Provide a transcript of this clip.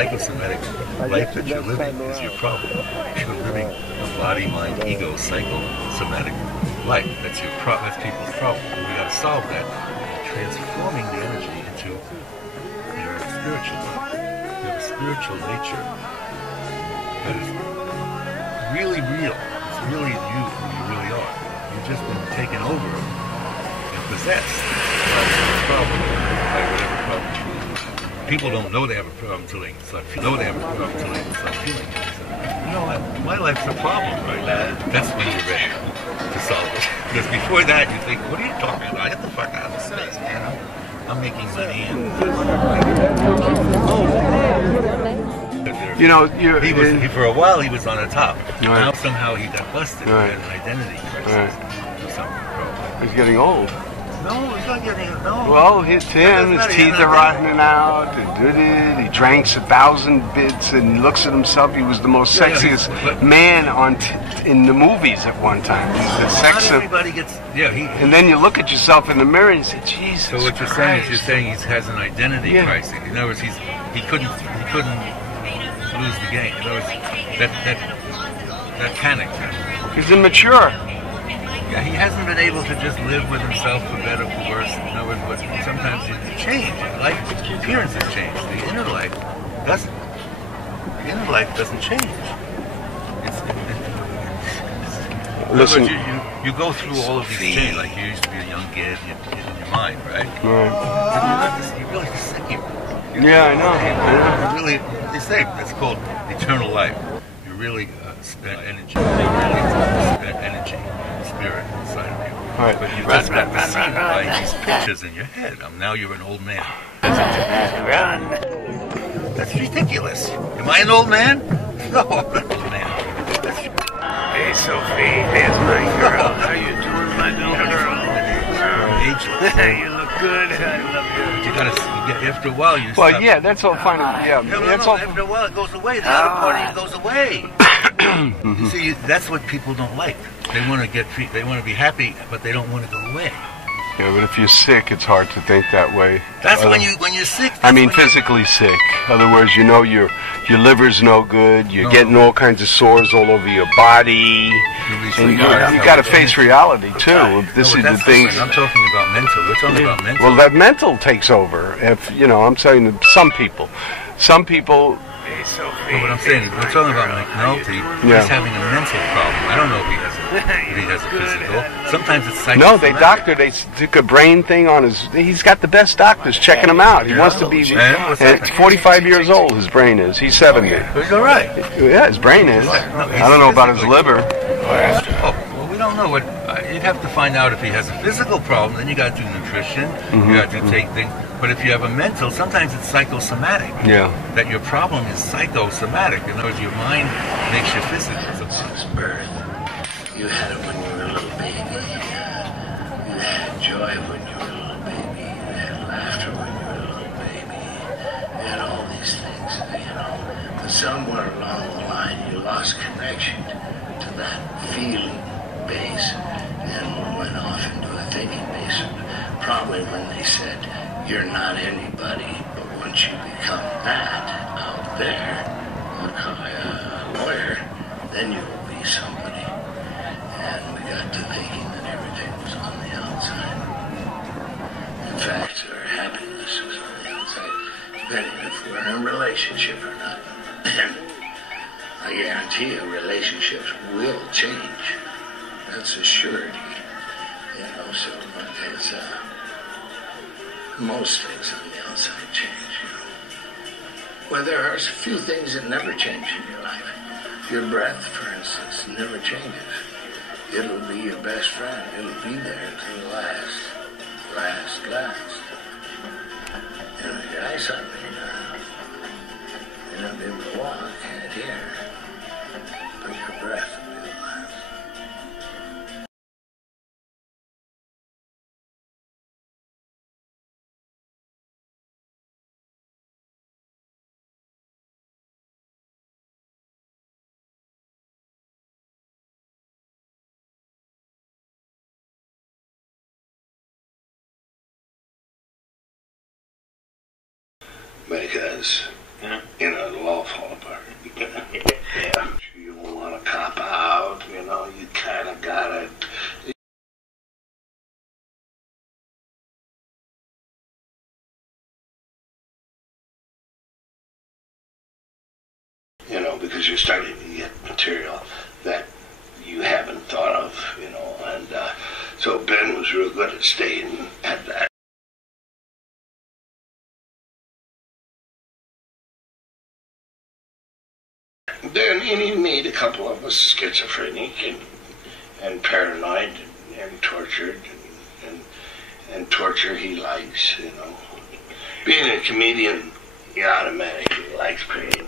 psychosomatic life that you're living is your problem. You're living a body, mind, ego, psychosomatic life. That's people's problem. And we got to solve that. Transforming the energy into your spiritual life. You have a spiritual nature that is really real. It's really you who you really are. You've just been taken over and possessed by the problem, by whatever problem. People don't know they have a problem until they start feeling it. You know what? My life's a problem right now. That's when you're ready to solve it. Because before that, you think, what are you talking about? Get the fuck out of this space, man. I'm making money and... You know, for a while he was on the top. Right. Now somehow he got busted. Right. He had an identity crisis. Right. Or something. He's getting old. No, he's not getting old. No. Well, his teeth are rotting out. He drinks 1,000 bits and looks at himself. He was the most sexiest man in the movies at one time. The sex not everybody gets... Yeah, and then you look at yourself in the mirror and you say, Jesus So what you're Christ. saying is he has an identity crisis. In other words, he couldn't lose the game. In other words, that panicked him. He's immature. Yeah, he hasn't been able to just live with himself for better, for worse. In other words, sometimes it changes. Life appearances change. The inner life doesn't. The inner life doesn't change. Listen, you go through all of these changes. Like you used to be a young kid in your mind, right? Right. You're really sick. Yeah, I know. You really, they say that's called eternal life. You really spent energy. Spirit inside of you. Right. But you just got deceived by these pictures in your head. Now you're an old man. Run. That's ridiculous. Am I an old man? No, I'm not an old man. Hey, Sophie. There's my girl. How you doing, my little girl? You look good. I love you. You gotta, after a while, you Well, stop. yeah, that's all fine. Yeah, that's all. After a while, it goes away. The other party goes away. You see, that's what people don't like. They want to be happy, but they don't want to go away. Yeah, but if you're sick, it's hard to think that way. That's when you're sick. I mean, physically sick. In other words, you know your liver's no good. You're getting all kinds of sores all over your body. And you got to face reality too. This is the things. I'm talking about mental. We're talking about mental. Well, that mental takes over. If I'm saying that some people. Hey, Sophie. No, what I'm saying, we're talking about Nolte. He's having a mental problem. I don't know if he has a physical. Sometimes it's psychosomatic. They took a brain thing on he's got the best doctors checking him out. He wants to be, and 45 years old, his brain is. He's 70. He's all right. Yeah, his brain is. I don't know about his liver. Well, we don't know what, you'd have to find out if he has a physical problem, then you got to do nutrition, you got to take things. But if you have a mental, sometimes it's psychosomatic. Yeah. That your problem is psychosomatic. In other words, your mind makes you physical. Since birth, you had it when you were a little baby. You had joy when you were a little baby. You had laughter when you were a little baby. You had all these things, But somewhere along the line, you lost connection to that feeling base and went off into a thinking base. Probably when they said, you're not anybody, but once you become that out there, a lawyer, then you will be somebody. And we got to thinking that everything was on the outside. In fact, our happiness was on the outside, depending if we're in a relationship or not. And I guarantee you, relationships will change. That's a surety. So it's most things on the outside change, Well, there are a few things that never change in your life. Your breath, for instance, never changes. It'll be your best friend. It'll be there until the last. Your eyesight may not be able to walk, can't hear, but your breath will be the last. Because Yeah. You know, it'll all fall apart. Yeah. You don't want to cop out, you know, you kind of got it. You know, because you're starting to get material that you haven't thought of, you know, and so Ben was real good at staying at that. Then he made a couple of us schizophrenic and paranoid and tortured and torture he likes, you know. Being a comedian, he automatically likes pain.